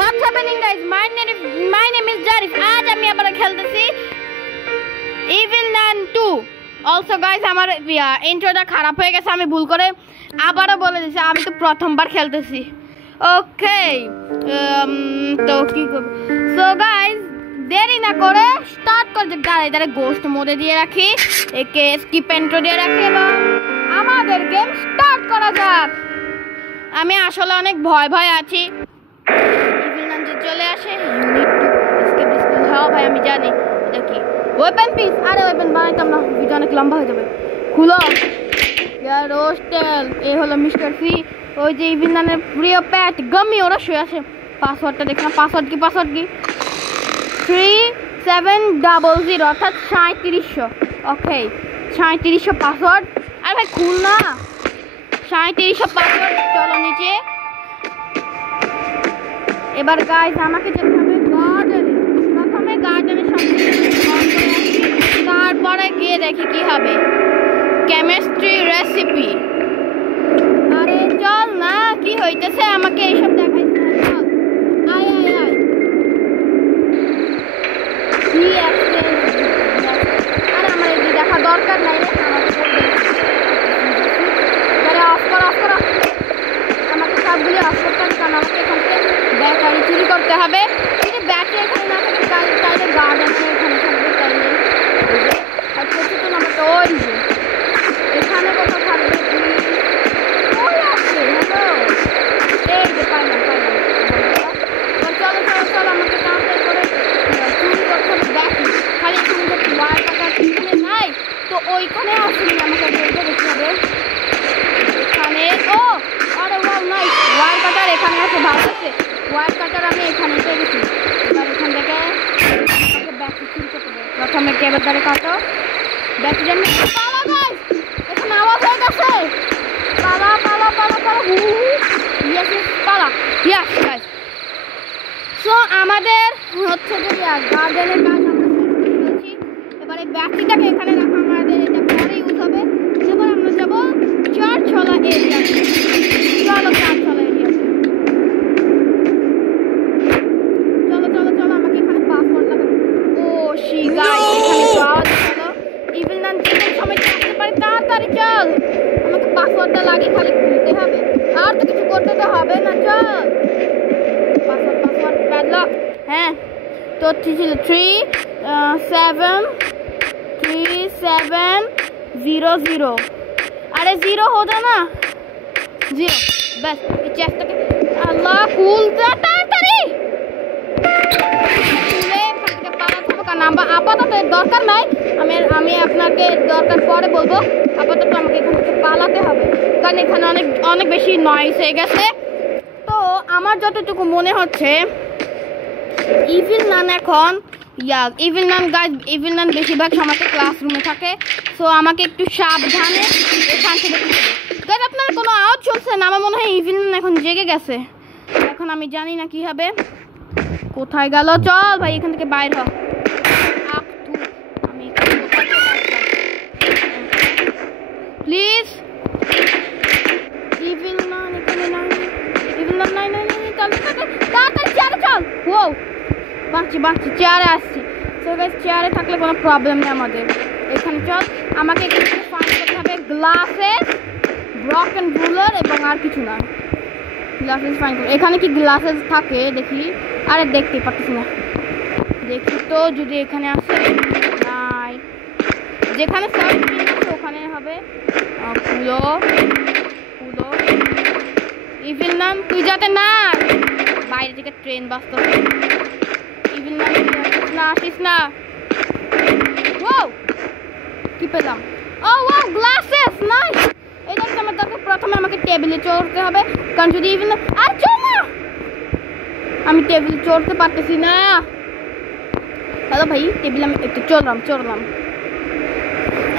What's happening guys? My name is Jarif. আজ আমি আবার খেলতেছি Evil Nun 2. Also guys আমার ইন্ট্রোটা খারাপ হয়ে গেছে, আমি ভুল করে আবারও বলে দিয়েছি, আমি তো প্রথমবার খেলতেছি। ওকে তো কি করব? সো গাইস দেরি না করে স্টার্ট করতে গাড়ি গোস্ট মোডে দিয়ে রাখি, একে স্কিপ এন্ট্রো দিয়ে রাখি এবং আমাদের গেম স্টার্ট করা যাক। আমি আসলে অনেক ভয় আছি, চলে আসে হ্যাঁ ভাই আমি জানি এটা কি ওয়েপেন পিস। আরে ওয়েপেন বানাইতাম না, ভিডিও অনেক লম্বা হয়ে যাবে। খুলো রোস্টেল, এ হলো মিস্টার সি, ওই যে ইভিল নানের প্রিয় প্যাট গামি, ওরা শুয়ে আসে। পাসওয়ার্ডটা দেখ না, পাসওয়ার্ড কি 3700 অর্থাৎ 3700। ওকে 3700 পাসওয়ার্ড। আর ভাই খুল না, 3700 পাসওয়ার্ড। চলো নিচে। এবার গাইস আমাকে যেতে হবে গার্ডেনে। প্রথমে গার্ডেনের সামনে তারপরে গিয়ে দেখি কি হবে। Chemistry recipe. আরে চল না, কি হইতেছে আমাকে এইসব দেখাইছে। চল আয় আয় আয়। কি অ্যাক্সিডেন্ট। আরে আমার এই দেখা দরকার নাই রে, আরে অফ কর আমাকে সবগুলি অফ করতে হবে, কারণ আমাকে এখান থেকে ব্যাটারি চুরি করতে হবে। যদি ব্যাটারি এখানে না থাকে তাইলে গার্ডেন এখানে থাকবে, তাইলে আর প্রচুর নাম্বারটা ওই যে এখানে কোথাও থাকবে। ওই আছে হ্যালো, এই যে পাইলাম। চলো আমাকে তাড়াতাড়ি করে চুরি করতে হবে ব্যাটারি। খালি এখানে যদি ওয়ার কাটার এখানে নাই তো ওইখানে আসলে আমাকে বলতে দেখতে হবে এখানে। ও আরে ওয়াও নাইস, ওয়ার কাটার এখানে আছে, ভালো আছে। ওয়ার কাটার আমি এখানে পেয়েছি। এবার এখান থেকে আমাকে ব্যাটারি চুরি করতে হবে। প্রথমে কেবল ধরে কাটো ব্যাটারি। আমি পালা গাইস, এখানে আওয়াজ হয়ে গেছে। পালা ইয়েস গাইস। সো আমাদের হচ্ছে যে গার্ডেনের কাজ আমরা শেষ করেছি। এবার এই ব্যাটারিটাকে এখানে রাখা আমাদের এটা পরে ইউজ হবে। এবার আমরা যাবো চারছলা এরিয়াতে। চলো চারছলা এরিয়াতে চলো আমাকে এখানে পাসওয়ার্ড লাগাতে। ও শি গাইস এখানে পাওয়া গেল। ইভিল নান যে কোনো সময় আসতে পারে, তাড়াতাড়ি চল। আমাকে পাসওয়ার্ডটা লাগিয়ে খালি খুলতে হবে, আর তো কিছু করতে তো হবে না। চল পাসওয়ার্ড প্যাডলক। হ্যাঁ তো ছিল 3700। अरे 0 हो जाना 0 बस। चेस्टটাকে আল্লাহ খুলতে তাড়াতাড়ি খুলে ফাটিকে পালাতে হবে, কারণ আপাতত দরকার নাই। আমি আপনাকে দরকার পরে বলবো। আপাতত আমাকে এখান থেকে পালাতে হবে, কারণ এখানে অনেক বেশি নয়েজ হয়ে গেছে। তো আমার যতটুকু মনে হচ্ছে ইভিল নান এখন ইভিল নান বেশিরভাগ সময় ক্লাসরুমে থাকে। সো আমাকে একটু সাবধানে এখান থেকে গাইস। আপনার কোনো আওয়াজ চলছে না, আমার মনে হয় ইভিল নান এখন জেগে গেছে। এখন আমি জানি না কি হবে, কোথায় গেল। চল ভাই এখান থেকে বাইর হ। আমি প্লিজ ইভিল নান এখানে নাই, তাড়াতাড়ি চেয়ারে চল। ও বাঁচছি চেয়ারে আসছি। সো গাইস চেয়ারে থাকলে কোনো প্রবলেম নেই আমাদের। এখানে চল, আমাকে এখানে ফাইন্ড করতে হবে গ্লাসেস, ব্রকেন রুলার এবং আর কিছু না। গ্লাসেস ফাইন্ড করব। এখানে কি গ্লাসেস থাকে দেখি। আরে দেখতে পাচ্ছি না, দেখি তো যদি এখানে আসে। নাই, যেখানে সার্চ আছে ওখানে হবে। খুলো ইভিল নান, তুই যাতে না বাইরে থেকে ট্রেন বাসতে। ইভিল নান আসিস না। ওয়াও কি পেলাম? ও ওয়াও গ্লাসেস নাইস। এটা আমার দরকার। প্রথমে আমাকে টেবিলে চড়তে হবে, কারণ যদি ইভিল নান আর চল না, আমি টেবিলে চড়তে পারতেছি না। হ্যালো ভাই টেবিল আমি একটু চড়লাম।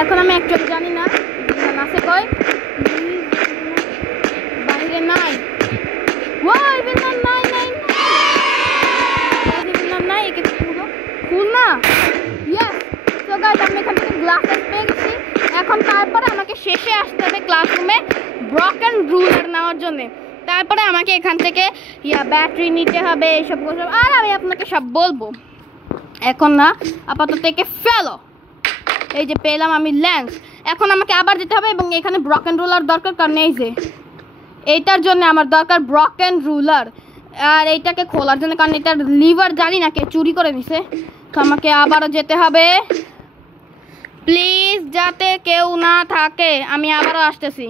এখন আমি অ্যাকচুয়ালি জানি না ইভিল নান আছে কই। বাইরে নাই। ওয়াও ইভিল নান নাই। একে খুল না। ইয়েস। সো গাইস আমি এখান থেকে গ্লাসেস পেয়ে গেছি। এখন তারপরে আমাকে শেষে আসতে হবে ক্লাসরুমে ব্রকেন রুলার নেওয়ার জন্য। তারপরে আমাকে এখান থেকে ইয়া ব্যাটারি নিতে হবে, এইসব আর আমি আপনাকে সব বলবো এখন না, আপাতত একে ফেলো। এই যে পেলাম আমি লেন্স, এখন আমাকে আবার যেতে হবে এবং এখানে ব্রকেন রুলার দরকার, কারণ এই যে এইটার জন্য আমার দরকার ব্রকেন রুলার, আর এইটাকে খোলার জন্য, কারণ এটার লিভার জানি না কে চুরি করে নিছে। তো আমাকে আবারও যেতে হবে, প্লিজ যাতে কেউ না থাকে, আমি আবারও আসতেছি।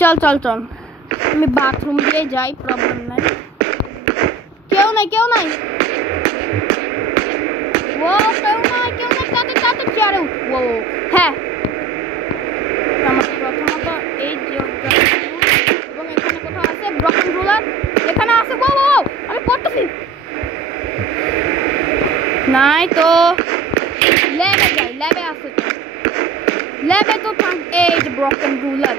চল চল চল, আমি বাথরুম দিয়ে যাই, প্রবলেম নাই। কেউ নাই, কেউ নাই, ও কেউ নাই, কেউ নাই, তাতে তাতে চেয়ারে ও হ্যাঁ। আমার প্রথমত এই যে এবং এখানে কোথাও আছে ব্রকেন রুলার, এখানে আছে, ও আমি পড়তেছি নাই তো। ল্যাবে যাই, ল্যাবে আছে তো, ল্যাবে তো এই যে ব্রকেন রুলার।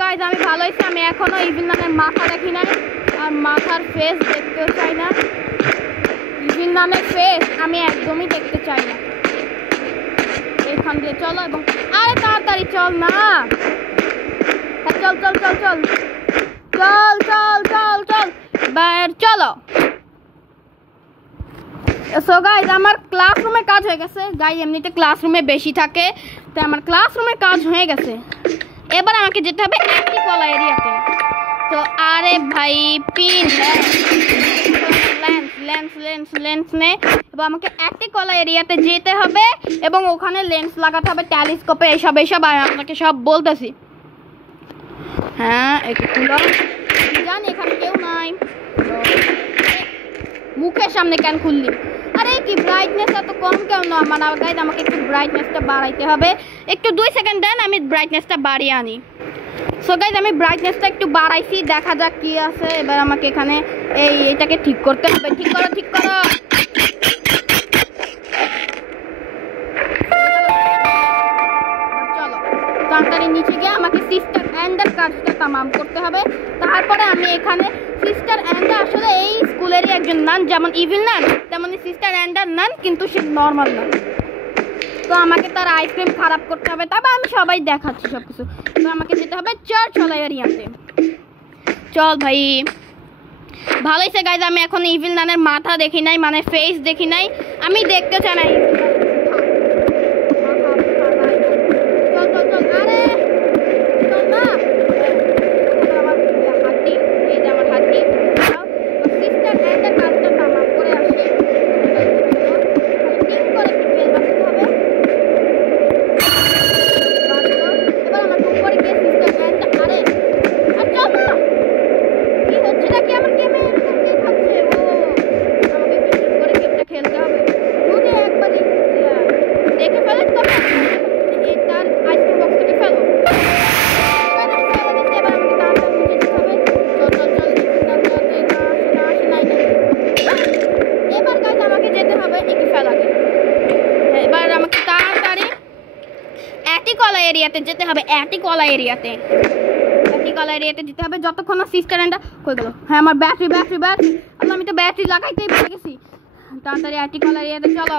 গাইজ আমি ভালো হয়েছে, আমি এখনো ইভিল নানের মাথা দেখি নাই, আর মাথার ফেস দেখতেও চাই না। ইভিল নানের ফেস আমি একদমই দেখতে চাই না। এইখান দিয়ে চলো, এবং আরে তাড়াতাড়ি চল না, হ্যাঁ চল চল চল চল চল চল চল চল বাইরে চলো। সো গাইজ আমার ক্লাসরুমের কাজ হয়ে গেছে। গাইজ এমনিতে ক্লাসরুমে বেশি থাকে, তো আমার ক্লাসরুমের কাজ হয়ে গেছে। এবার আমাকে যেতে হবে একটি কলা এরিয়াতে। তো আরে ভাই pin lens lens lens lens নে, এবং আমাকে একটি কলা এরিয়াতে যেতে হবে এবং ওখানে লেন্স লাগাতে হবে, টেলিস্কোপে, এইসব এইসব আমি আপনাকে সব বলতেছি। হ্যাঁ একটু খুলো, জানি এখানে কেউ নাই। মুখের সামনে কেন খুললি? আরে কি ব্রাইটনেস এত কম কেন? আমার গাইজ আমাকে একটু ব্রাইটনেসটা বাড়াইতে হবে, একটু 2 সেকেন্ড দেন, আমি ব্রাইটনেসটা বাড়িয়ে আনি। সো গাইজ আমি ব্রাইটনেসটা একটু বাড়াইছি, দেখা যাক কি আছে। এবার আমাকে এখানে এইটাকে ঠিক করতে হবে, ঠিক করো ঠিক করো। চলো তাড়াতাড়ি নিচে গিয়ে আমাকে সিস্টার অ্যান্ডার কাজটা তামাম করতে হবে। তারপরে আমি এখানে সিস্টার অ্যান্ডার আসলে এই স্কুলেরই একজন নান, যেমন ইভিল নান তেমনই সিস্টার অ্যান্ডার নান, কিন্তু সে নর্মাল নান। তো আমাকে তার আইসক্রিম খারাপ করতে হবে, তবে আমি সবাই দেখাচ্ছি সব কিছু। তো আমাকে যেতে হবে চার্চ এরিয়াতে। চল ভাই, ভালো হয়েছে গাইজ আমি এখন ইভিল নানের মাথা দেখি নাই, মানে ফেস দেখি নাই, আমি দেখতে চাই না। চল চল চল, আরে চল না, আমার হাড্ডি, এই যে আমার হাড্ডি। সিস্টার অ্যান্ডার কাজটা তামাম করে আসি, টিং করে একটু বেল বাজাতে হবে। এবার আমার উপরে গিয়ে সিস্টার অ্যান্ডার, আরে আর চল না, কি হচ্ছে নাকি আমার গেমে থাকছে? ও আমাকে একটু ঠিক করে গেমটা খেলতে হবে, যদি একবারই দেখে ফেলে তবে তার আইসক্রিম বক্স থেকে ফেলো। এবার আমাকে তাড়াতাড়ি নিচে যেতে হবে। চল চল চল, এবার গাইজ আমাকে যেতে হবে একটু ফেলাকে। এবার আমাকে তাড়াতাড়ি অ্যাটিকলা এরিয়াতে যেতে হবে, অ্যাটিকলা এরিয়াতে যেতে হবে যতক্ষণ না সিস্টার অ্যান্ডার কই গেল। হ্যাঁ আমার ব্যাটারি ব্যাটারি ব্যাটারি, আল্লাহ আমি তো ব্যাটারি লাগাইতেই ভুলে গেছি। তাড়াতাড়ি অ্যাটিকলা এরিয়াতে চলো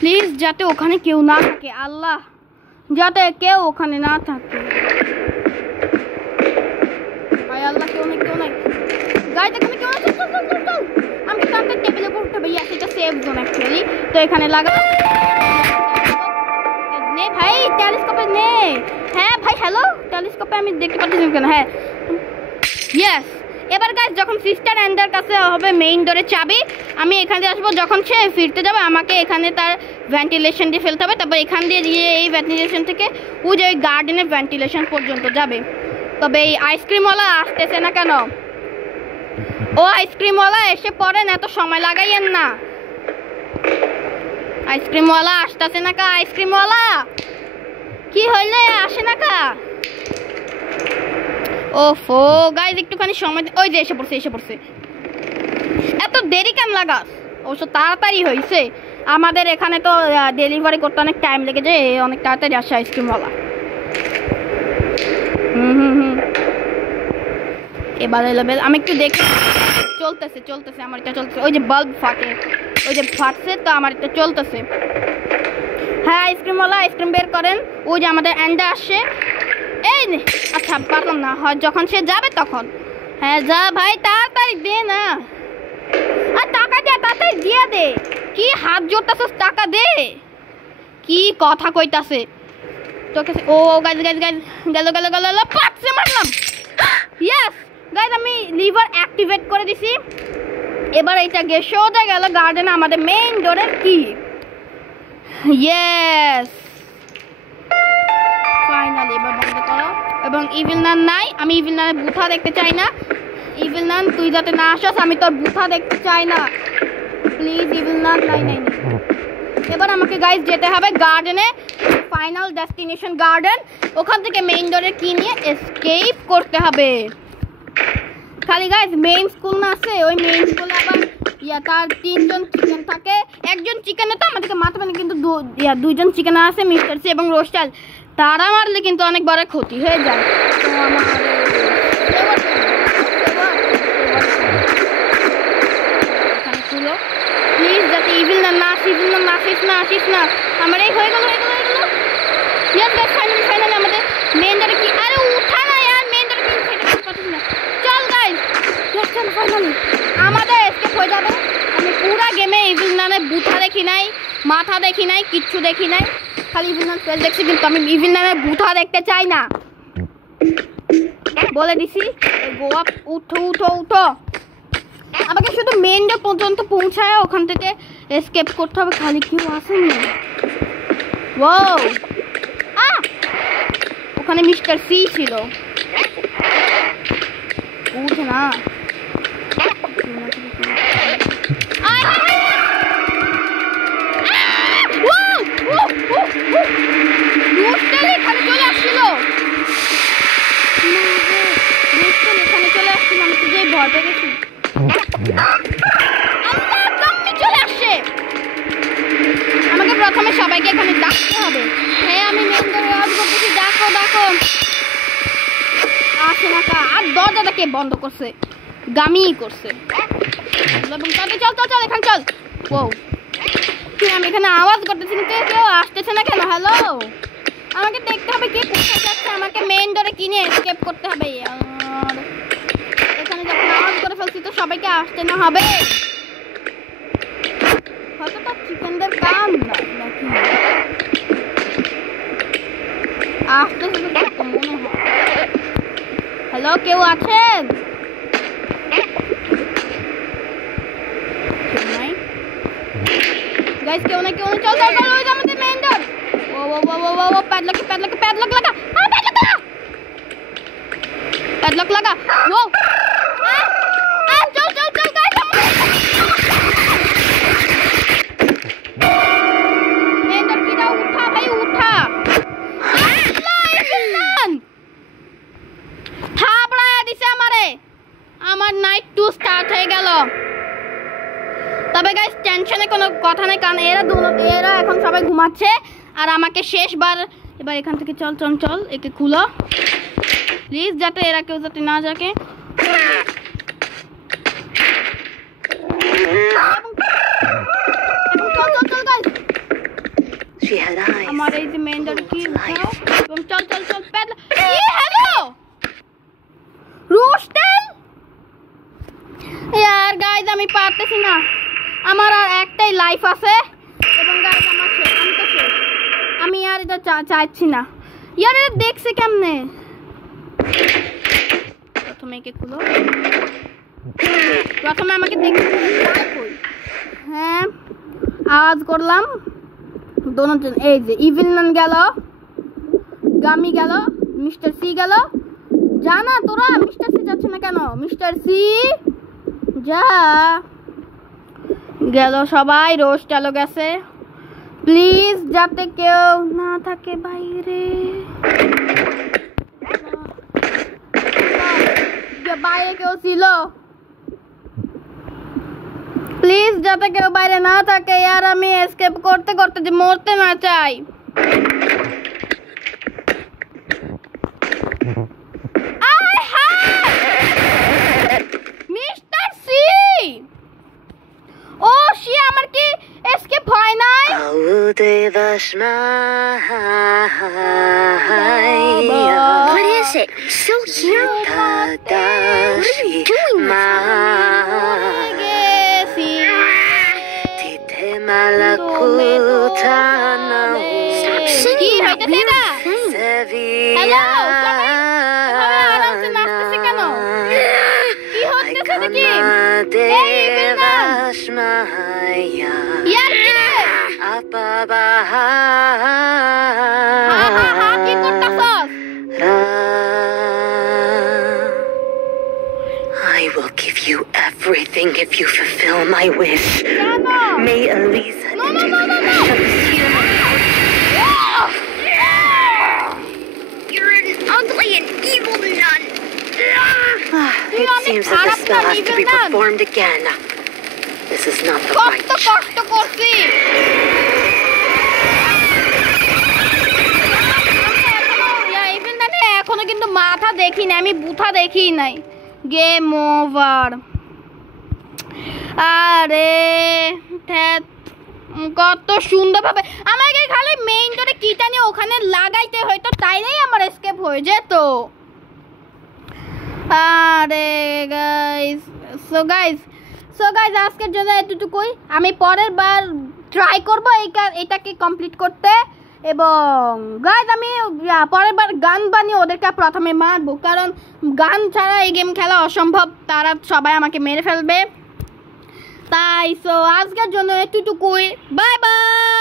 প্লিজ, যাতে ওখানে কেউ না থাকে, আল্লাহ যাতে কেউ ওখানে না থাকে। ভাই আল্লাহ কেউ নেই, কেউ নাই গাইজ, এখানে কেউ আছে। চল চল চল চল, আমি তাড়াতাড়ি টেবিলে করতে হবে। ইয়াস এটা সেফ জোন অ্যাকচুয়ালি, তো এখানে লাগা নে ভাই, টেলিস্কোপে নে। হ্যাঁ ভাই হ্যালো, টেলিস্কোপে আমি দেখতে পাচ্ছি কেন? হ্যাঁ ইয়েস। এবার গাইজ যখন সিস্টার অ্যান্ডার কাছে হবে মেইন ডোরের চাবি, আমি এখান দিয়ে আসবো, যখন সে ফিরতে যাবে আমাকে এখানে তার ভেন্টিলেশন দিয়ে ফেলতে হবে, তারপর এখান দিয়ে গিয়ে এই ভেন্টিলেশন থেকে ওই যে ওই গার্ডেনের ভেন্টিলেশন পর্যন্ত যাবে। তবে এই আইসক্রিমওয়ালা আসতেছে না কেন? ও আইসক্রিমওয়ালা এসে পড়েন, এত সময় লাগাইয়েন না। আইসক্রিমওয়ালা আসতেছে না কা? আইসক্রিমওয়ালা কি হইলে আসে না কা? ওফো গাইজ একটুখানি সময়, ওই যে এসে পড়ছে এসে পড়ছে। এত দেরি কেন লাগাস? অবশ্য তাড়াতাড়ি হয়েছে, আমাদের এখানে তো ডেলিভারি করতে অনেক টাইম লেগে যায়, অনেক তাড়াতাড়ি আসে আইসক্রিমওয়ালা। এবার লেভেল আমি একটু দেখি, চলতেছে চলতেছে, আমার এটা চলতেছে। ওই যে বাল্ব ফাটে, ওই যে ফাটছে, তো আমার এটা চলতেছে। হ্যাঁ আইসক্রিমওয়ালা আইসক্রিম বের করেন। ওই যে আমাদের অ্যান্ডা আসছে, এই নে। আচ্ছা পারলাম না, হয় যখন সে যাবে তখন। হ্যাঁ যা ভাই, তাড়াতাড়ি দে না। আর টাকা দে, তাড়াতাড়ি দিয়ে দে। কি হাত জোড়তাছস, টাকা দে। কি কথা কইতাছে তোকে। ও গাইজ গাইজ গাইজ, গেল গেল গেল গেল, পাঁচে মারলাম। ইয়েস গাইজ, আমি লিভার অ্যাক্টিভেট করে দিছি। এবার এটা গিয়ে সোজা গেল গার্ডেনে আমাদের মেইন ডোরের কি। ইয়েস ফাইনালি, এবার বন্ধ করো। এবং ইভিল নান নাই, আমি ইভিল নানের বুথা দেখতে চাই না। ইভিল নান তুই যাতে না আসস, আমি তোর বুথা দেখতে চাই না প্লিজ। ইভিল নান নাই নাই নাই। এবার আমাকে গাইজ যেতে হবে গার্ডেনে, ফাইনাল ডেস্টিনেশন গার্ডেন। ওখান থেকে মেইন ডোরের কি নিয়ে এসকেপ করতে হবে। খালি গাইজ মেইন স্কুল না আছে, ওই মেইন স্কুলে আবার তার 3 জন চিকেন থাকে। একজন চিকেনে তো আমাদেরকে মারতে পারে, কিন্তু 2জন চিকেন আছে, মিস্টার সি এবং রোস্টাল। তারা মারলে কিন্তু অনেক বড় ক্ষতি হয়ে যায়। তো আমার এখানে খুলো প্লিজ, যাতে ইভিল না আসিস না আসিস না। আমার এই হয়ে গেল হয়ে গেল হয়ে গেল। ইয়েস গাইস, ফাইনালি ফাইনালি আমাদের মেইন ডোরে কি। আরে উঠা না यार, মেইন ডোরে কি সেটা পাচ্ছিস না। চল গাইস, ইয়েস চল ফাইনালি আমাদের এসকেপ হয়ে যাবে। আমি পুরো গেমে ইভিল নানের বুথা দেখি নাই, মাথা দেখি নাই, কিচ্ছু দেখি নাই, খালি ইভিল নান ফেল দেখছি। কিন্তু আমি ইভিল নানের বুথা দেখতে চাই না, বলে দিছি। গোয়া উঠো উঠো উঠো, আমাকে শুধু মেইন ডোর পর্যন্ত পৌঁছায়, ওখান থেকে এসকেপ করতে হবে। খালি কেউ আসেনি। ও ওখানে মিস্টার সি ছিল, উঠে না। এখানে চলে আসছিল, এখানে চলে আসছিল, আমি তো যেই ভয় পেয়ে গেছি। চলে আসছে, আমাকে প্রথমে সবাইকে এখানে ডাকতে হবে। হ্যাঁ আমি মেন ডোরে আওয়াজ করতেছি, ডাকো ডাকো। আসে না কা, আর দরজাটা কে বন্ধ করছে? গামি করছে। এবং চল চল চল চল, এখানে চল। ও আমি এখানে আওয়াজ করতেছি, কিন্তু কেউ আসতেছে না কেন? হ্যালো, আমাকে দেখতে হবে কে কোথায় যাচ্ছে। আমাকে মেইন ডোরে কিনে এসকেপ করতে হবে। আর এখানে যখন আওয়াজ করে ফেলছি তো সবাইকে আসতে না হবে। হয়তো তার চিকেনদের কাম নাই নাকি, আসতেছে তো মনে হয়। হ্যালো, কেউ আছেন? গাইস কেউ না, কেউ না। চল চল চল, ওই যে আমাদের মেইন ডোর। ও ও ও ও ও, প্যাডলক প্যাডলক প্যাডলক লাগা। হ্যাঁ প্যাডলক লাগা, প্যাডলক লাগা। ও চল চল চল গাইস, মেইন ডোর কি দাও, উঠা ভাই উঠা। থাপড়ায়া দিছে আমারে, আমার নাইট 2 স্টার্ট হয়ে গেল। তবে গাইস টেনশনে কোনো কথা নেই, কারণ এরা এখন সবাই ঘুমাচ্ছে। আর আমাকে শেষবার এবার এখান থেকে চল চল চল, একে খুলো প্লিজ, যাতে এরা কেউ যাতে না যাকে। আমার এই যে মেইন ডোর কি উঠাও এবং চল চল চল প্যাডল। হ্যালো রোস্টেল, यार গাইস আমি পারতেছি না, আমার আর একটাই লাইফ আছে এবং গাইস আমার শেষ, আমি তো শেষ। আমি আর এটা চাইছি না। यार এটা দেখছে কেমনে? প্রথমে একে খুলো, প্রথমে আমাকে দেখতে কই। হ্যাঁ আওয়াজ করলাম দোনোজন। এই যে ইভিল নান গেল, গামি গেল, মিস্টার সি গেল। জানা তোরা মিস্টার সি যাচ্ছে না কেন? মিস্টার সি যা গেল, সবাই রোস্ট চালু গেছে। প্লিজ যাতে কেউ না থাকে বাইরে, বাইরে কেউ ছিল প্লিজ, যাতে কেউ বাইরে না থাকে। আর আমি এসকেপ করতে করতে যে মরতে না চাই। মিস্টার সি, ও সি আমার কি এসকেপ হয় নাই? Watashi গেছি Tite malakuta no কি হইতেছে না Sevilla আরামসে নাচতেছে কেন কি হইতেছে নাকি Devashmaya ইয়ার কি রে Apabaha কি করতাছস I will give you everything if you fulfill my wish. কেন May Elisa No, no, no, no, no. You're an ugly and evil nun. It You're seems an that the evil spell has to be nun. performed again. This is not the right কষ্ট কষ্ট করছি এখনো কিন্তু মাথা দেখি না আমি বুথা দেখি নাই গেম ওভার আরে ধ্যাৎ, কত সুন্দর ভাবে আমাকে খালি মেইন করে কিটা নিয়ে ওখানে লাগাইতে হয়তো তাইলেই আমার এসকেপ হয়ে যেত আরে গাইস আজকের জন্য এতটুকুই আমি পরের বার ট্রাই করব এটাকে কমপ্লিট করতে এবং গাইস আমি পরের বার গান বানিয়ে ওদেরকে প্রথমে মারবো কারণ গান ছাড়া এই গেম খেলা অসম্ভব তারা সবাই আমাকে মেরে ফেলবে তাই সো আজকের জন্য এতটুকুই বাই বাই